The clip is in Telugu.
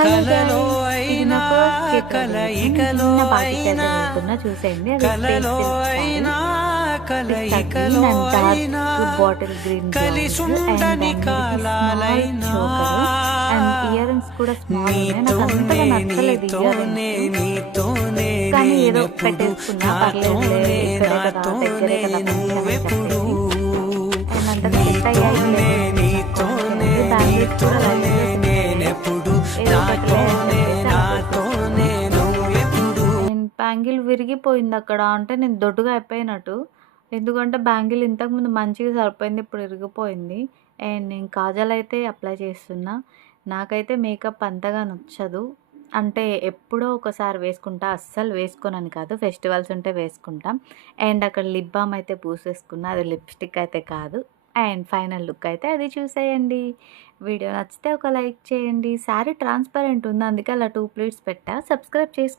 హలో కలలో గైస్! ఇది నా అయినా ఫస్ట్ కే ప్రెజెంటేషన్. నేను చిన్న పార్టీకైతే కలయికలో వెళ్తున్నా చూసేయండి. అది ఫేక్ కలలో సిల్క్ శారీ. అయినా పిస్తా కలయికలో గ్రీన్ అండ్ అయినా dark bottle green blouse and కలిసుండని దాని మీదకి స్మాల్ కాలాలైనా చోకర్ అండ్ ఇయర్ రింగ్స్ కూడా స్మాల్ ఉన్నాయి. నాకు నీతోనే అంతగా నచ్చలేదు ఇయర్ నీతోనే రింగ్స్. నీతోనే కానీ ఏదో నేనెప్పుడు పెట్టేసుకున్నా, పర్లేదులే నాతోనే ఇక్కడే కదా దగ్గరే నాతోనే కదా ఫంక్షన్ అని నువ్వెప్పుడు చెప్పేసి. అండ్ అంతగా సెట్ అయ్యాయో నీతోనే లేదో అనేది నాకు కామెంట్ నీతోనే చేయండి. బ్యాంగిల్స్ కూడా నీతోనే లైట్‌గా సెట్ అయ్యాయి. నేనెప్పుడు ఏదో ఒకటిలే అని నాతోనే చెప్పేసి అలా పెట్టేసుకున్నా. నాతోనే నువ్వెప్పుడు నేను బ్యాంగిల్ విరిగిపోయిందక్కడ. అంటే నేను దొడ్డుగా అయిపోయినట్టు. ఎందుకంటే బ్యాంగిల్ ఇంతకుముందు మంచిగా సరిపోయింది. ఇప్పుడు ఇరిగిపోయింది. అండ్ నేను కాజల్ అయితే అప్లై చేస్తున్నా. నాకైతే మేకప్ అంతగా నచ్చదు. అంటే ఎప్పుడో ఒకసారి వేసుకుంటా. అస్సలు వేసుకోనని కాదు. ఫెస్టివల్స్ ఉంటే వేసుకుంటా. అండ్ అక్కడ లిప్ బామ్ అయితే పూసేసుకున్నా. అది లిప్‌స్టిక్ అయితే కాదు. అండ్ ఫైనల్ లుక్ అయితే అది చూసేయండి. వీడియో నచ్చితే ఒక లైక్ చేయండి. శారీ ట్రాన్స్‌పరెంట్ ఉంది. అందుకే అలా 2 ప్లీట్స్ పెట్టా. సబ్స్క్రైబ్ చేసుకోండి.